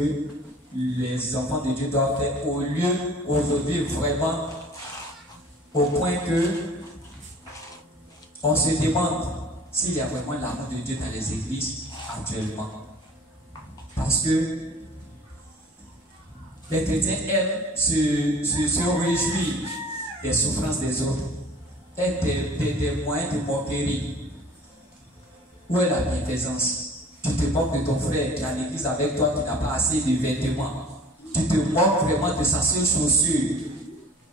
que les enfants de Dieu doivent faire au lieu aujourd'hui vraiment au point que on se demande s'il y a vraiment l'amour de Dieu dans les églises actuellement. Parce que les chrétiens aiment se réjouir des souffrances des autres et des moyens de moquerie. Où est la bienfaisance? Tu te moques de ton frère qui est à l'église avec toi, qui n'a pas assez de vêtements. Tu te moques vraiment de sa seule chaussure.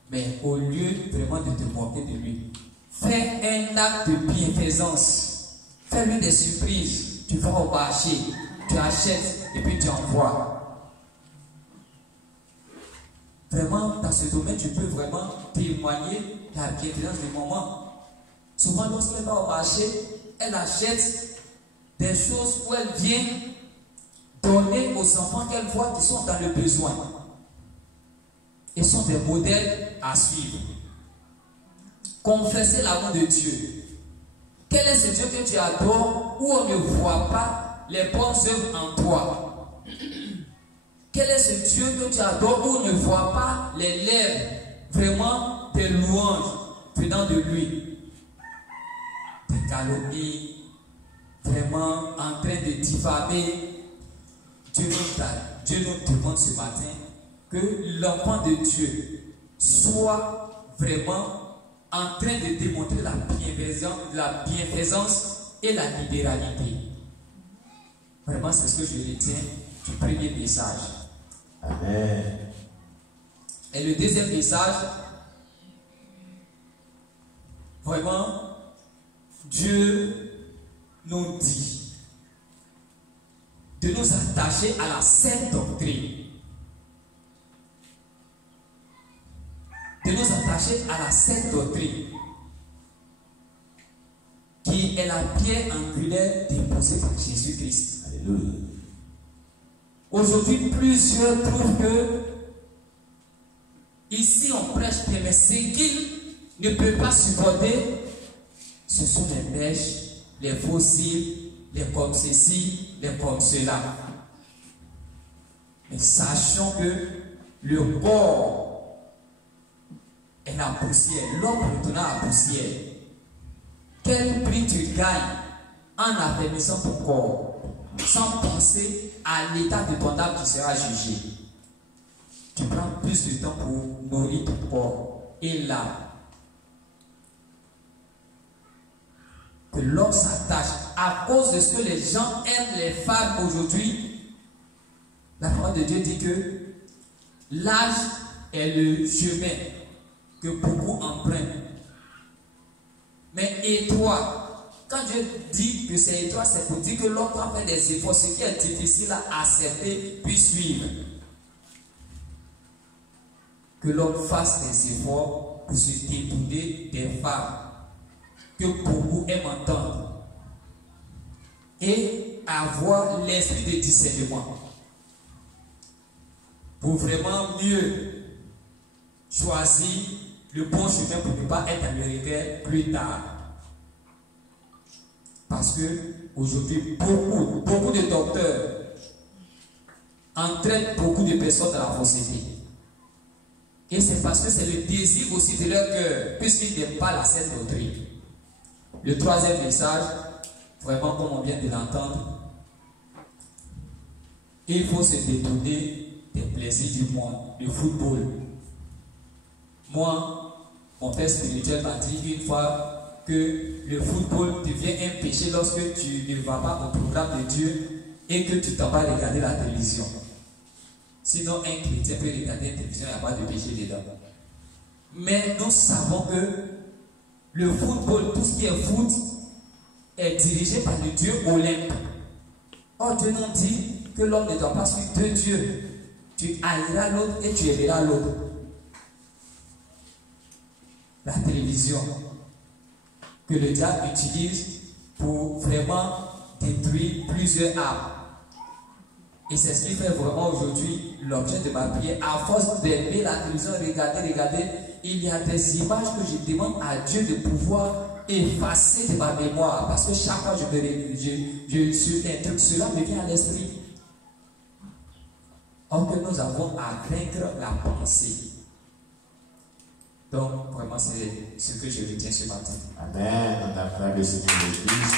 Mais au lieu vraiment de te moquer de lui, fais un acte de bienfaisance. Fais-lui des surprises. Tu vas au marché, tu achètes et puis tu envoies. Vraiment, dans ce domaine, tu peux vraiment témoigner de la bienfaisance du moment. Souvent, lorsqu'elle va au marché, elle achète des choses où elle vient donner aux enfants qu'elle voit qui sont dans le besoin. Ils sont des modèles à suivre. Confessez l'amour de Dieu. Quel est ce Dieu que tu adores où on ne voit pas les bonnes œuvres en toi? Quel est ce Dieu que tu adores où on ne voit pas les lèvres vraiment des louanges venant de lui? Des calomnies, vraiment en train de diffamer. Dieu nous demande ce matin que l'enfant de Dieu soit vraiment en train de démontrer la bienfaisance et la libéralité. Vraiment, c'est ce que je retiens du premier message. Amen. Et le deuxième message, vraiment, Dieu nous dit de nous attacher à la sainte doctrine. De nous attacher à la sainte doctrine qui est la pierre angulaire déposée par Jésus-Christ. Alléluia. Aujourd'hui, plusieurs trouvent que ici on prêche bien, mais ce qu'ils ne peuvent pas supporter, ce sont les mèches, les fossiles, les comme ceci, les comme cela. Mais sachons que le corps est la poussière, l'homme retourne à la poussière. Quel prix tu gagnes en affermissant ton corps sans penser à l'état de ton âme qui sera jugé? Tu prends plus de temps pour nourrir ton corps et l'âme. Que l'homme s'attache à cause de ce que les gens aiment les femmes aujourd'hui. La parole de Dieu dit que l'âge est le chemin que beaucoup empruntent. Mais et toi, quand Dieu dit que c'est et toi, c'est pour dire que l'homme doit faire des efforts, ce qui est difficile à accepter puis suivre. Que l'homme fasse des efforts pour se détourner des femmes que beaucoup aiment entendre et avoir l'esprit de discernement pour vraiment mieux choisir le bon chemin pour ne pas être dans le regret plus tard. Parce que aujourd'hui, beaucoup de docteurs entraînent beaucoup de personnes dans la fausseté. Et c'est parce que c'est le désir aussi de leur cœur, puisqu'ils n'aiment pas la sainte doctrine. Le troisième message, vraiment comme on vient de l'entendre, il faut se détourner des plaisirs du monde, du football. Moi, mon père spirituel m'a dit une fois que le football devient un péché lorsque tu ne vas pas au programme de Dieu et que tu t'en vas regarder la télévision. Sinon, un chrétien peut regarder la télévision, il n'y a pas de péché dedans. Mais nous savons que le football, tout ce qui est foot, est dirigé par le Dieu Olympe. Or, Dieu nous dit que l'homme ne doit pas suivre deux dieux. Tu haïras l'autre et tu aimeras l'autre. La télévision que le diable utilise pour vraiment détruire plusieurs âmes. Et c'est ce qui fait vraiment aujourd'hui l'objet de ma prière. À force d'aimer la télévision, regarder, il y a des images que je demande à Dieu de pouvoir effacer de ma mémoire. Parce que chaque fois que je suis un truc, cela me vient à l'esprit. Or que nous avons à vaincre la pensée. Donc, vraiment, c'est ce que je retiens ce matin. Amen. On acclame le Seigneur l'Église.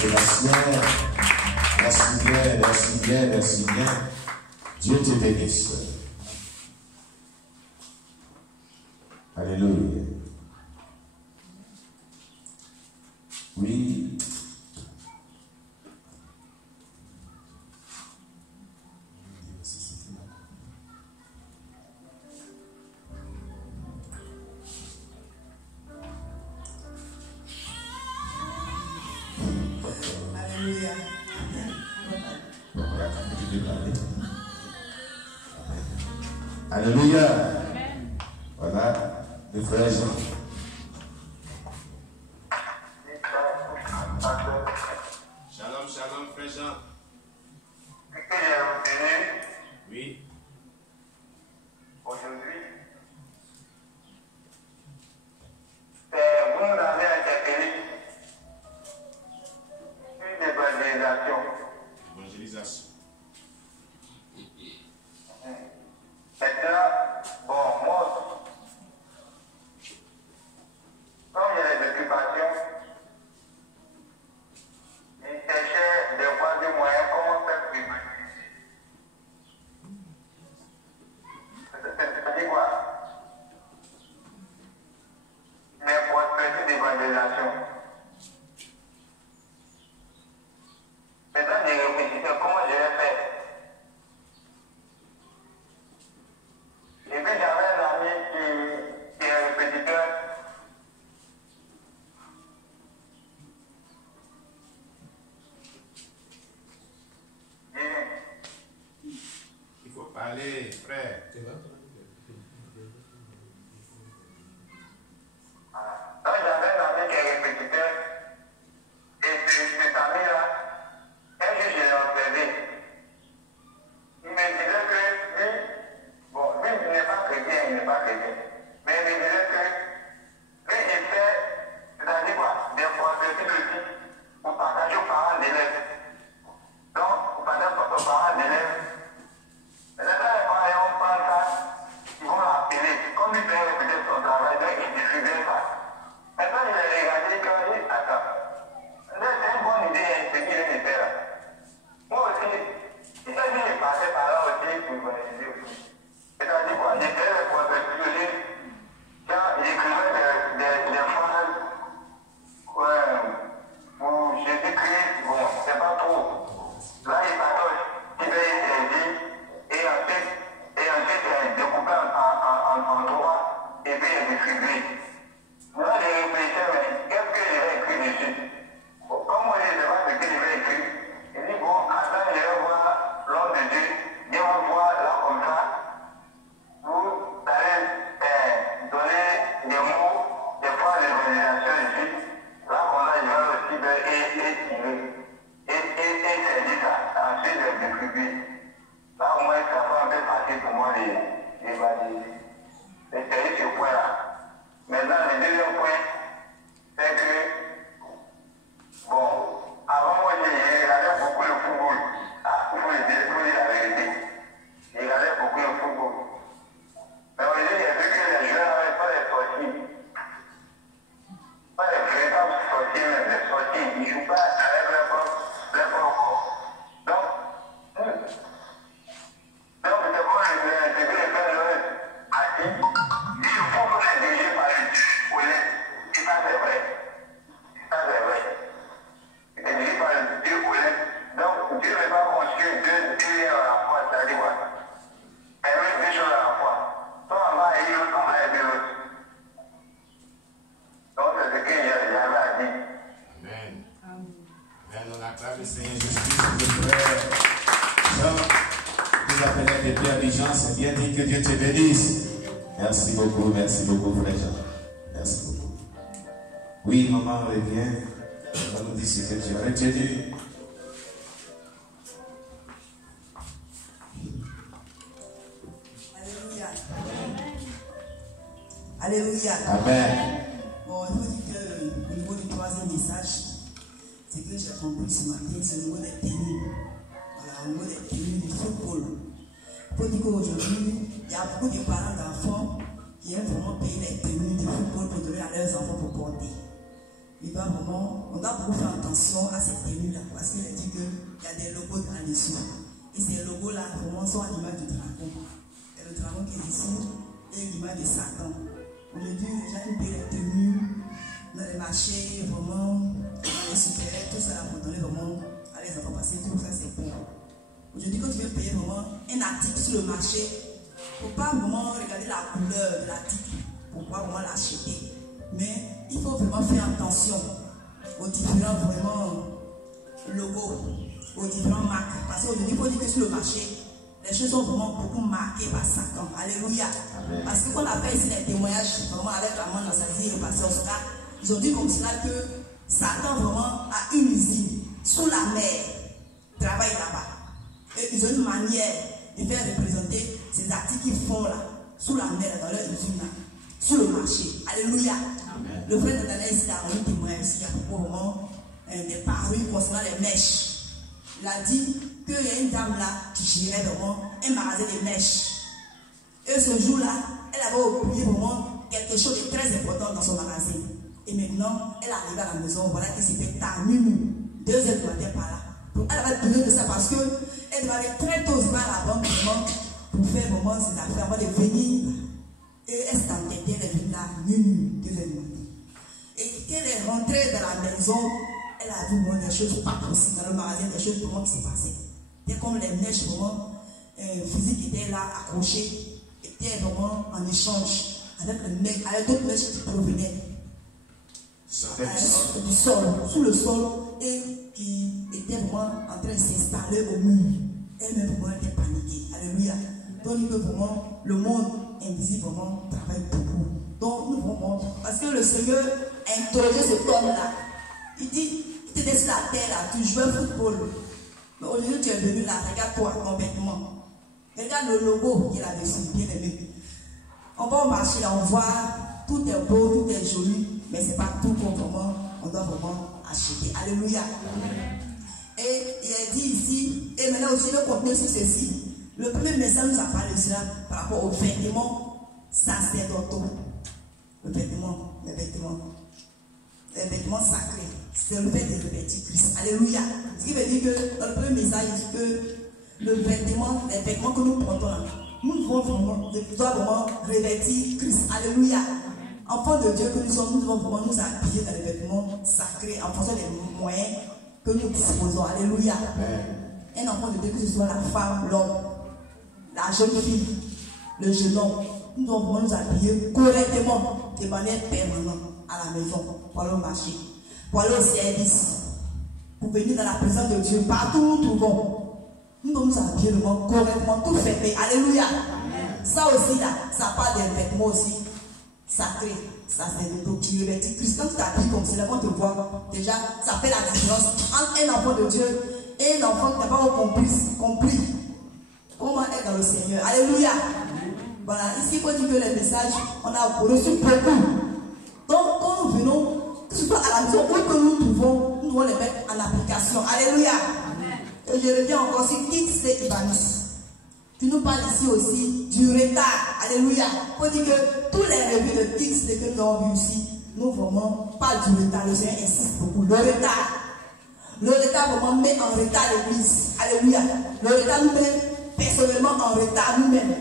Sébastien, merci bien, merci bien, merci bien. Dieu te bénisse. Alléluia. Oui. Alléluia. Alléluia. Voilà, le frère Jean. Shalom, shalom, frère Jean. Oui. Aujourd'hui, vous nous avez interpellé une évangélisation. Évangélisation. Maintenant, bon, moi, comme il y a les occupations, je cherchais de voir des moyens comment faire pour évangéliser. C'est-à-dire quoi? Les prospérités d'évangélisation. Maintenant, j'ai réfléchi comment je vais faire. Et puis j'avais un ami qui est répétiteur. Il faut parler, frère. Donc j'avais un ami qui est répétiteur. Et cet ami-là, un jour je l'ai observé. Il me disait que lui, bon, lui il n'est pas chrétien, mais il me disait que lui il fait, c'est-à-dire quoi, des prospérités de vie pour partager aux parents d'élèves. Donc, pour partager aux parents d'élèves. Maintenant, quand les parents vont prendre ça, ils vont l'appeler. Comme il fait peut-être son travail, donc il distribuait ça. Maintenant, il a regardé quand il dit, attends, c'est une bonne idée, ce qu'il vient de faire là. Moi aussi, si ça vient de passer par là aussi, pour organiser aussi. C'est-à-dire quoi, j'ai fait les prospectives, quand j'écrivais des phrases, pour Jésus-Christ, bon, c'est pas trop. Là, il partage, il va être dit, et ensuite, découpé en trois, et puis distribué. Moi, j'ai réfléchi, mais qu'est-ce que je vais écrire dessus? Comme moi, je ne sais pas ce que je vais écrire. Il dit, bon, attends, je vais voir l'homme de Dieu, Dieu va voir là comme ça. Vous allez donner des mots, des phrases d'évangélisation ici. Là, comme là, je vais aussi c'est dit ça. Ensuite, je vais distribuer. Là, au moins, ça va un peu facile pour moi d'évangéliser. Et c'est ce point-là. Maintenant, le deuxième point, c'est que, bon, avant moi, je regardais beaucoup le football. Ah, il faut dire la vérité. Je regardais beaucoup le football. Mais aujourd'hui, j'ai vu que les joueurs n'avaient pas les sorties. Pas les véritables sorties, mais les sorties. Ils ne jouent pas avec leur propre corps. Donc, c'est bon, je vais les faire assis. Et le football est dirigé par le Dieu. Et ça, c'est vrai. Ça, c'est vrai. Il est dirigé par le Dieu. Donc, Dieu ne va pas construire deux à la fois. C'est-à-dire quoi? Aimer deux choses à la fois. Soit on va aimer l'autre, on va aimer l'autre. Donc, c'est ce que j'avais à dire. Amen. Amen. On acclame le Seigneur Jésus-Christ, le frère Jean. Vous appelez depuis Abidjan, c'est bien dit, que Dieu te bénisse. Merci beaucoup, frère Jean. Merci beaucoup. Oui, maman, reviens. On va nous dire ce que tu as retenu. Alléluia. Alléluia. Amen. Bon, il faut dire que au niveau du troisième message, c'est que j'ai compris ce matin, c'est au niveau des tenues. Voilà, au niveau des tenues du football. Pour dire qu'aujourd'hui, il y a beaucoup de parents d'enfants qui aiment vraiment payer les tenues de football pour donner à leurs enfants pour porter. On doit beaucoup faire attention à ces tenues-là, parce qu'il a dit qu'il y a des logos en dessous. Et ces logos-là, vraiment, sont à l'image du dragon. Et le dragon qui est ici est l'image de Satan. Aujourd'hui, les gens payent les tenues dans les marchés, vraiment, dans les supérieurs, tout ça pour donner vraiment à les enfants, parce que tout ça c'est bon. Aujourd'hui, quand tu veux payer vraiment un article sur le marché, il ne faut pas vraiment regarder la couleur de l'article pour pouvoir vraiment l'acheter. Mais il faut vraiment faire attention aux différents vraiment logos, aux différentes marques. Parce qu'aujourd'hui, il faut dire que sur le marché, les choses sont vraiment beaucoup marquées par Satan. Alléluia. Amen. Parce que quand on a fait ici les témoignages, vraiment avec la main dans sa vie et le pasteur Oscar, ils ont dit comme cela que Satan vraiment a une usine sous la mer, travaille là-bas. Et ils ont une manière de faire représenter ces articles qu'ils font là, sous la mer, dans leur usine là, sur le marché. Alléluia. Amen. Le frère Nathanaël ici a rendu témoignage ici à propos vraiment des parures concernant les mèches. Il a dit qu'il y a une dame là qui gérait vraiment un magasin de mèches. Et ce jour-là, elle avait oublié vraiment quelque chose de très important dans son magasin. Et maintenant, elle arrive à la maison, voilà que c'était tard, minuit, 2 heures du matin par là. Donc, elle avait besoin de ça parce qu'elle devait aller très tôt à la banque vraiment pour faire vraiment ses affaires, avant de venir. Et elle s'est entêtée, elle est venue là, minuit, 2 heures du matin. Et quand elle est rentrée dans la maison, elle a vu vraiment des choses pas possibles dans le magasin, des choses vraiment qui s'est passées. C'était comme les mèches vraiment physiques qui étaient là, accrochées, étaient vraiment en échange avec le mec, avec d'autres mèches qui provenaient du sol, sous le sol, et qui étaient vraiment en train de s'installer au mur. Elle-même vraiment était paniquée. Alléluia. Donc vraiment, le monde invisible vraiment travaille beaucoup. Donc nous vraiment, parce que le Seigneur a interrogé cet homme-là. Il dit, tu étais sur la terre là, tu jouais au football. Mais aujourd'hui tu es venu là, regarde-toi complètement. Regarde le logo qu'il a dessus, bien aimé. On va au marché là, on voit, tout est beau, tout est joli, mais ce n'est pas tout qu'on vraiment, on doit vraiment acheter. Alléluia. Et il a dit ici, et maintenant aussi le contenu sur ceci. Le premier message nous a parlé de cela par rapport aux vêtements sacerdotaux. Les vêtements sacrés. C'est le fait de revêtir Christ. Alléluia. Ce qui veut dire que dans le premier message, il dit que les vêtements que nous portons là, nous devons vraiment revêtir Christ. Alléluia. Enfants de Dieu que nous sommes, nous devons vraiment nous habiller dans les vêtements sacrés en fonction des moyens que nous disposons. Alléluia. Un enfant de Dieu, que ce soit la femme, l'homme, la jeune fille, le jeune homme, nous devons vraiment nous habiller correctement de manière permanente à la maison, pour aller au marché, pour aller au service, pour venir dans la présence de Dieu, partout où nous trouvons. Nous devons nous habiller correctement, tout fait. Alléluia. Ça aussi, là, ça parle des vêtements aussi sacrés. Ça, c'est le qui revêtit Christ. Quand tu t'habilles comme cela, quand tu vois, déjà, ça fait la différence entre un enfant de Dieu et un enfant qui n'a pas compris comment être dans le Seigneur. Alléluia. Voilà, ici, il faut dire que les messages, on a reçu beaucoup. Donc, quand nous venons, que ce soit à la maison où que nous trouvons, nous devons les mettre en application. Alléluia. Et je reviens encore sur Kix et Ibanus. Tu nous parles ici aussi du retard. Alléluia. Il faut dire que tous les revues de Kix que nous avons vu ici, nous vraiment parlent du retard. Le Seigneur insiste beaucoup. Le retard. Le retard vraiment met en retard l'église. Alléluia. Le retard nous met personnellement en retard nous-mêmes.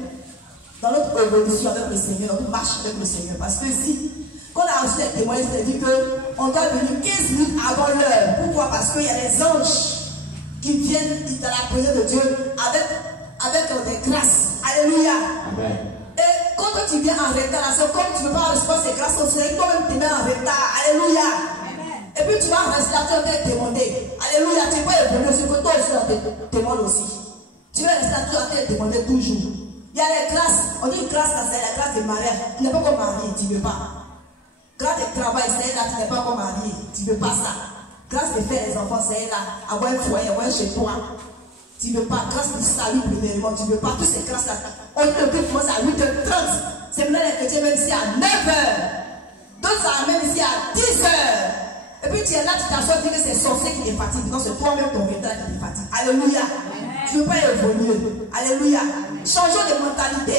Dans notre évolution avec le Seigneur, notre marche avec le Seigneur. Parce que si, quand on a reçu les témoignages, c'est dit qu'on doit venir 15 minutes avant l'heure. Pourquoi? Parce qu'il y a des anges qui viennent dans la présence de Dieu avec des grâces. Alléluia. Amen. Et quand tu viens en retard, c'est comme tu ne veux pas recevoir ces grâces au Seigneur, toi-même tu mets en retard. Alléluia. Amen. Et puis tu vas rester là, tu vas te demander. Alléluia. Tu ne peux pas évoluer, c'est que toi aussi tu te demandes aussi. Tu vas rester là, tu vas te demander toujours. Il y a les grâces. On dit grâce, c'est la grâce de mariage. Tu n'es pas comme marié, tu ne veux pas. Grâce de travail, c'est là, tu n'es pas comme marié, tu ne veux pas ça. Grâce de faire les enfants, c'est là, avoir un foyer, avoir un chez toi. Tu ne veux pas. Grâce du salut, premièrement, tu ne veux pas. Toutes ces grâces-là, on dit que tu commences à 8h30. C'est maintenant les chrétiens, même ici à 9h. D'autres ça même ici à 10h. Et puis tu es là, tu t'assois, tu dis que c'est sorcier qui te fatigue. Non, c'est toi-même ton retard qui te fatigue. Alléluia. je veux pas évoluer. Alléluia. Changeons de mentalité.